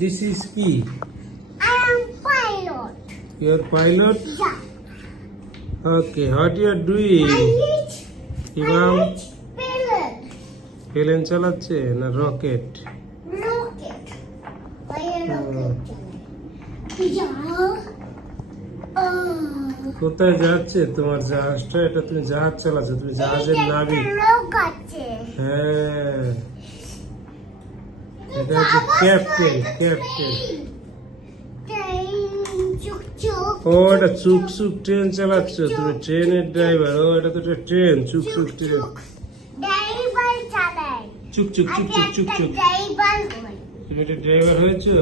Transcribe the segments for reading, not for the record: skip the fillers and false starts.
This is কি? I am pilot. You are pilot? Yeah. Okay, what you are doing? ইমাম Pilot. Plane চালাচ্ছে না rocket? Rocket. I am rocket. Yeah. কোথায় যাচ্ছে তোমার জাহাজটা? এটা তুমি জাহাজ চালাচ্ছ, তুমি জাহাজের নাবিক। লোক আছে। হ্যাঁ, এটা হচ্ছে ক্যাপ্টেন। ক্যাপ্টেন ও, এটা চুক চুক ট্রেন চালাচ্ছ তুমি, ট্রেনের ড্রাইভার। ও, এটা তো একটা ট্রেন, চুক চুক ট্রেন। ড্রাইভার চালায়। চুক চুক চুক চুক চুক চুক। ড্রাইভার হয়। তুমি একটা ড্রাইভার হয়েছো?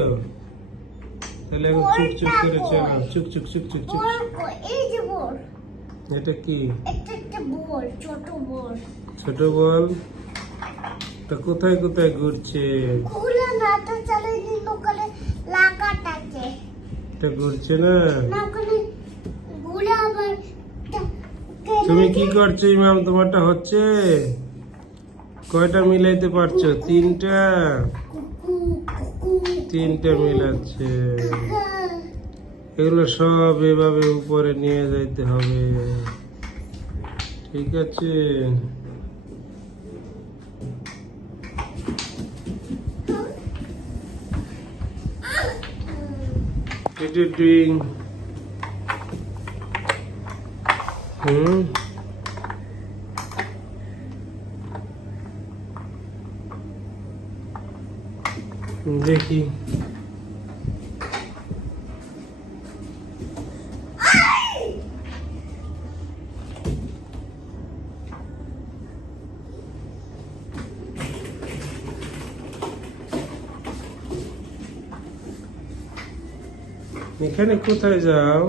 তাহলে এখন চুক চুক করে চালাও, চুক চুক চুক চুক চুক। এই যে বল। এটা কি? একটা বল, ছোট বল। ছোট বল। তা কোথায় কোথায় ঘুরছে? খুলে নাটা চালাই দিন ওখানে লাগাটাকে। এটা ঘুরছে না? না ওখানে ঘুরে আবার তুমি কি করছো ইমাম? তোমারটা হচ্ছে? কয়টা মিলাইতে পারছো? তিনটা। তিনটা মিলাচ্ছে। এগুলো সব এভাবে উপরে নিয়ে যাইতে হবে, ঠিক আছে? What you doing? দেখি এখানে কোথায় যাও?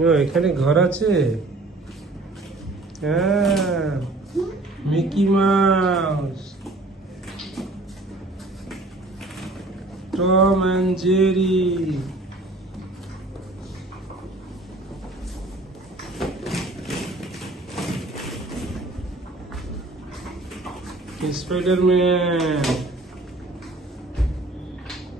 ও, এখানে ঘর আছে। হ্যাঁ, Mickey Mouse, Tom and Jerry. Spiderman.